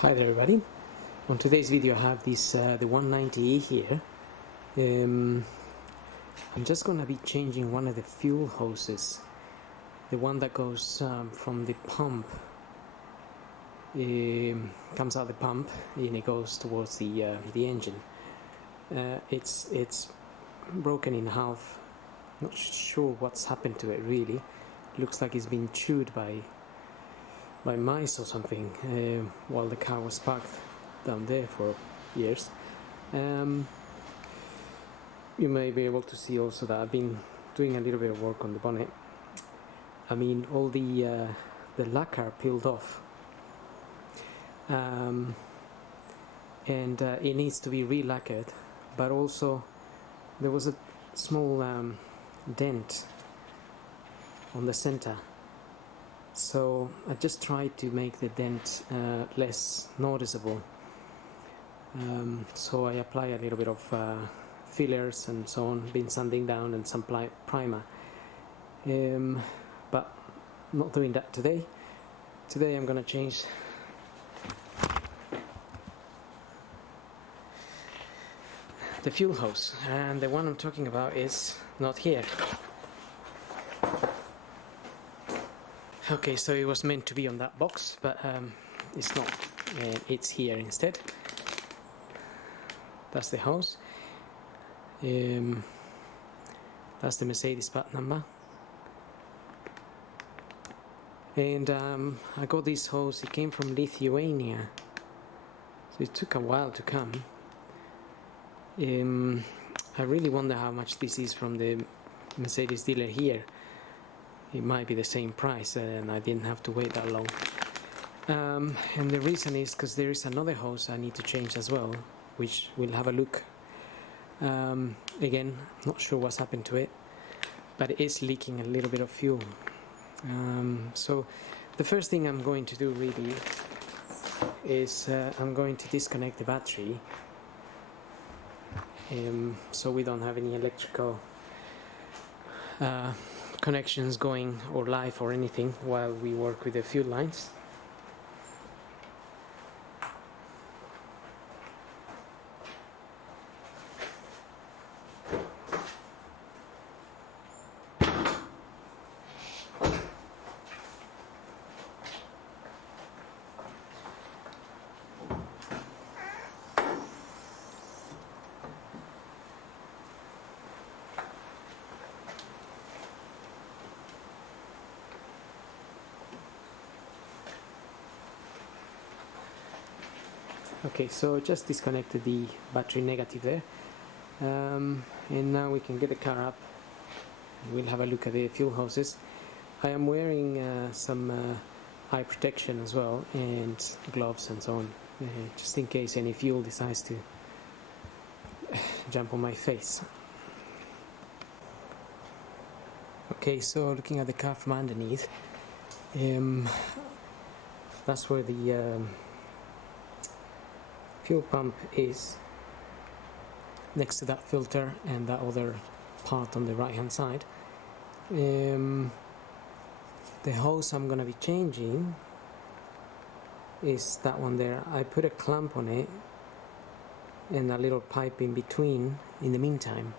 Hi there everybody. On today's video I have this the 190E here. I'm just gonna be changing one of the fuel hoses, the one that goes from the pump, comes out the pump and it goes towards the engine. It's broken in half. Not sure what's happened to it really. Looks like it's been chewed by mice or something while the car was parked down there for years. You may be able to see also that I've been doing a little bit of work on the bonnet. I mean, all the lacquer peeled off, and it needs to be re-lacquered, but also there was a small dent on the center. So I just tried to make the dent less noticeable. So I apply a little bit of fillers and so on, been sanding down, and some primer. But not doing that today. Today I'm gonna change the fuel hose, and the one I'm talking about is not here. Okay, so it was meant to be on that box, but it's not. It's here instead. That's the hose. That's the Mercedes part number. And I got this hose. It came from Lithuania, so it took a while to come. I really wonder how much this is from the Mercedes dealer here. It might be the same price, and I didn't have to wait that long. And the reason is because there is another hose I need to change as well, which we'll have a look. Again, not sure what's happened to it, but it is leaking a little bit of fuel. So the first thing I'm going to do really is I'm going to disconnect the battery, so we don't have any electrical connections going or live or anything while we work with the fuel lines. Okay, so just disconnected the battery negative there, and now we can get the car up. We'll have a look at the fuel hoses. I am wearing some eye protection as well, and gloves and so on, just in case any fuel decides to jump on my face. Okay, so looking at the car from underneath, that's where the fuel pump is, next to that filter and that other part on the right hand side. The hose I'm going to be changing is that one there. I put a clamp on it and a little pipe in between in the meantime,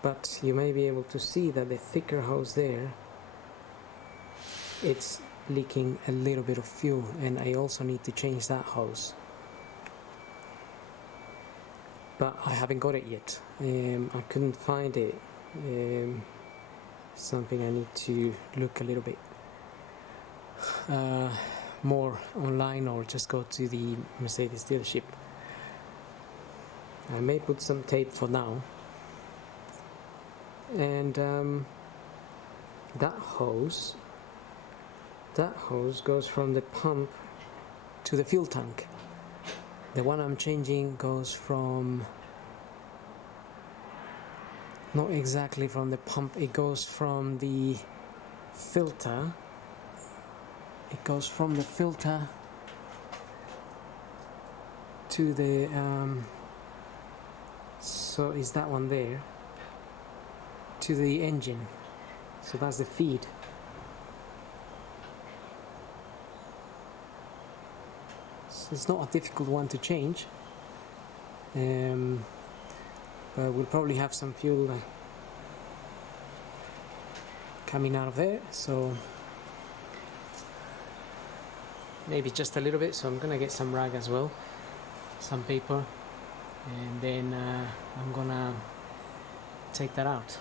but you may be able to see that the thicker hose there, it's leaking a little bit of fuel, and I also need to change that hose. But I haven't got it yet. I couldn't find it. Something I need to look a little bit more online, or just go to the Mercedes dealership. I may put some tape for now. And that hose goes from the pump to the fuel tank. The one I'm changing goes from, not exactly from the pump, it goes from the filter. It goes from the filter to the, so is that one there, to the engine. So that's the feed. it's not a difficult one to change. But we'll probably have some fuel coming out of there, so maybe just a little bit. So I'm gonna get some rag as well, some paper, and then I'm gonna take that out.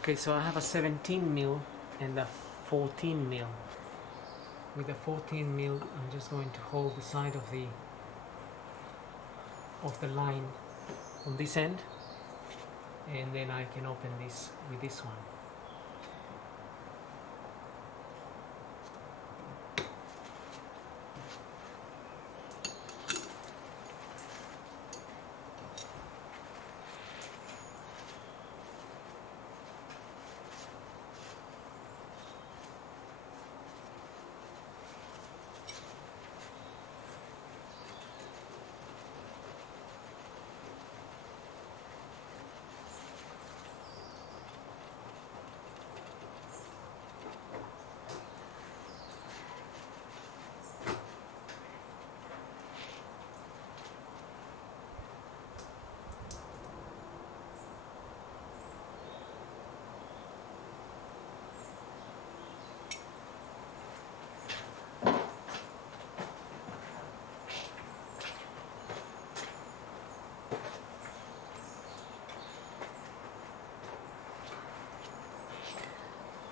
Okay, so I have a 17 mil and a 14 mil. With the 14 mil, I'm just going to hold the side of the line on this end, and then I can open this with this one.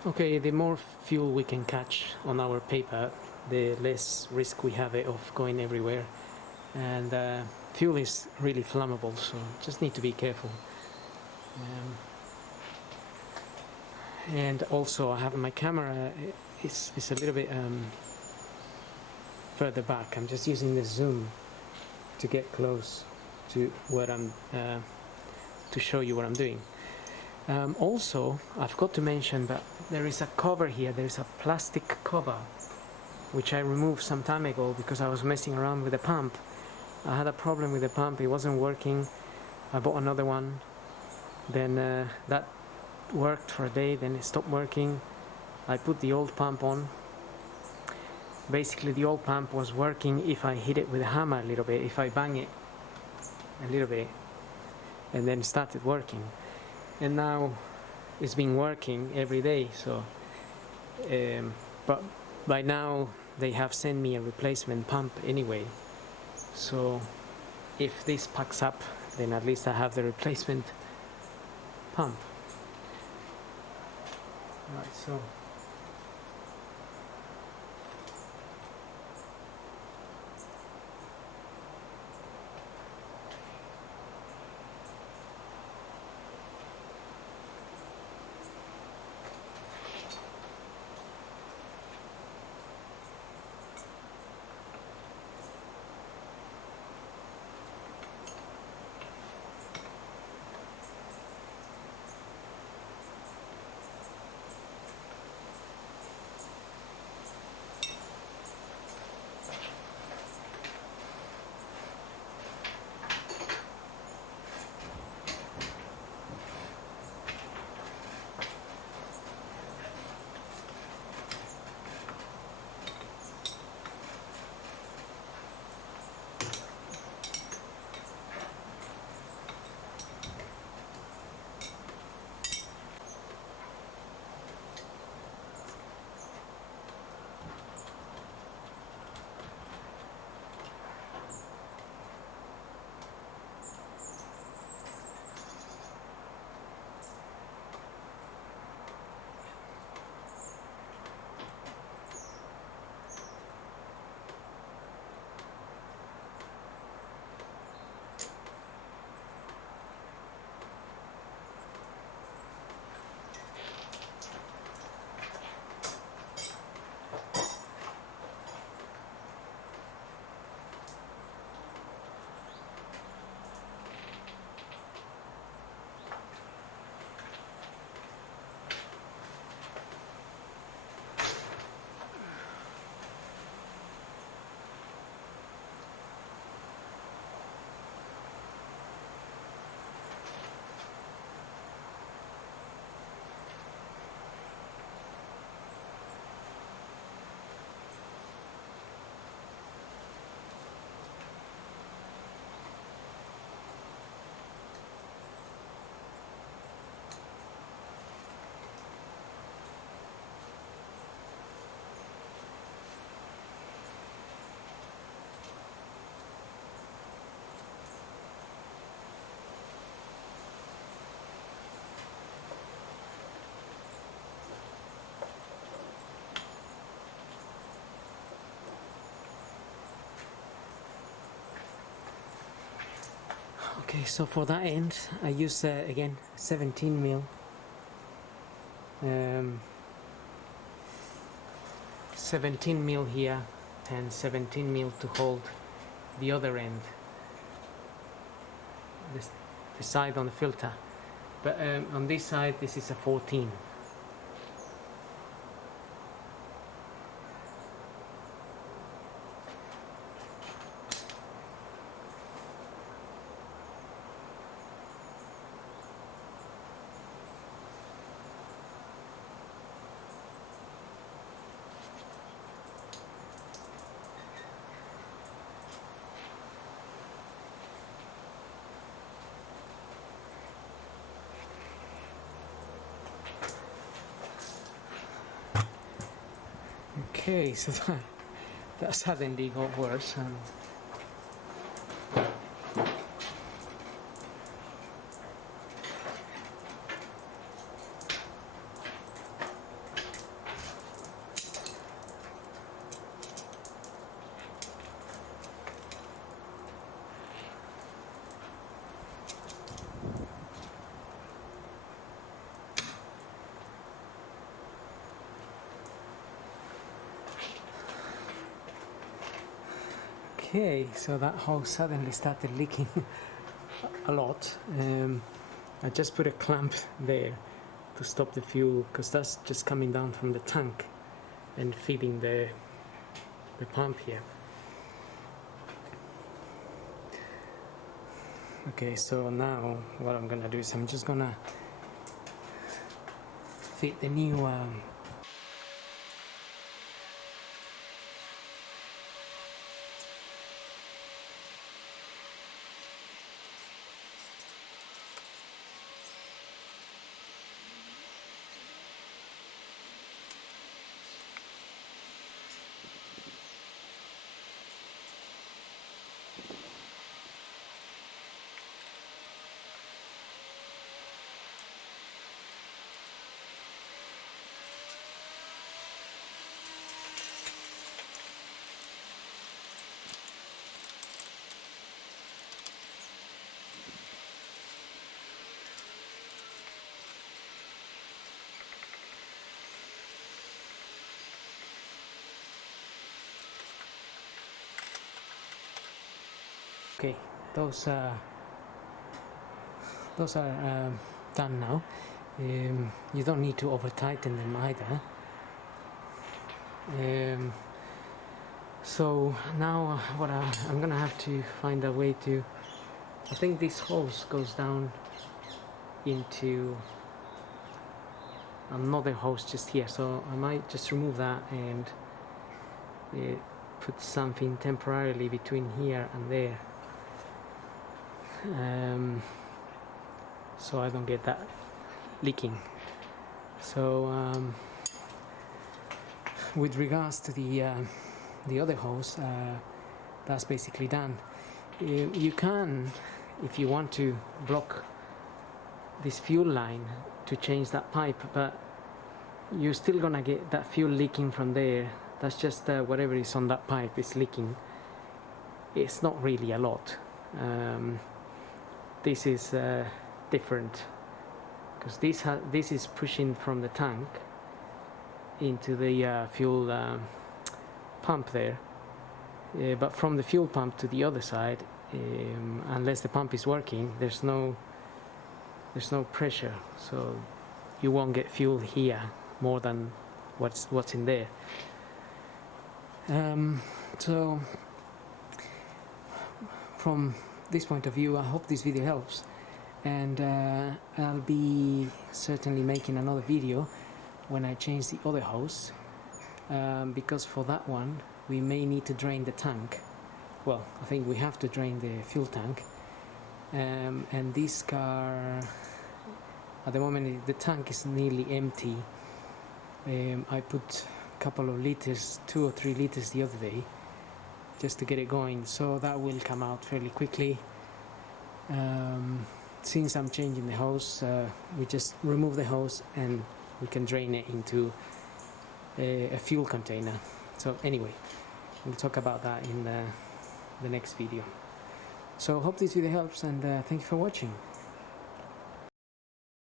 Okay, the more fuel we can catch on our paper, the less risk we have of going everywhere. And fuel is really flammable, so just need to be careful. And also I have my camera, it's a little bit further back. I'm just using the zoom to get close to what I'm to show you what I'm doing. Also, I forgot to mention that there is a cover here. There is a plastic cover which I removed some time ago because I was messing around with the pump. I had a problem with the pump, it wasn't working. I bought another one, then that worked for a day, then it stopped working. I put the old pump on. Basically the old pump was working if I hit it with a hammer a little bit, if I bang it a little bit, and then it started working. And now it's been working every day, so but by now they have sent me a replacement pump anyway, so if this packs up, then at least I have the replacement pump. Right, so Okay, so for that end I use again 17 mil 17 mil here and 17 mil to hold the other end, the side on the filter, but on this side this is a 14. Okay, so that suddenly got worse. Okay, so that hose suddenly started leaking a lot. I just put a clamp there to stop the fuel, because that's just coming down from the tank and feeding the pump here. Okay, so now what I'm gonna do is I'm just gonna fit the new okay, those are done now. You don't need to over tighten them either. So now what I'm gonna have to find a way to, I think this hose goes down into another hose just here, so I might just remove that and put something temporarily between here and there, so I don't get that leaking. So with regards to the other hose, that's basically done. You can, if you want to, block this fuel line to change that pipe, but you're still gonna get that fuel leaking from there. That's just whatever is on that pipe is leaking. It's not really a lot. This is different, because this is pushing from the tank into the fuel pump there, but from the fuel pump to the other side, unless the pump is working, there's no pressure, so you won't get fuel here more than what's in there. So from this point of view, I hope this video helps, and I'll be certainly making another video when I change the other hose, because for that one we may need to drain the tank. Well, I think we have to drain the fuel tank, and this car at the moment the tank is nearly empty. I put a couple of liters, 2 or 3 liters the other day, just to get it going, so that will come out fairly quickly. Since I'm changing the hose, we just remove the hose and we can drain it into a fuel container. So anyway, we'll talk about that in the next video. So hope this video helps, and thank you for watching.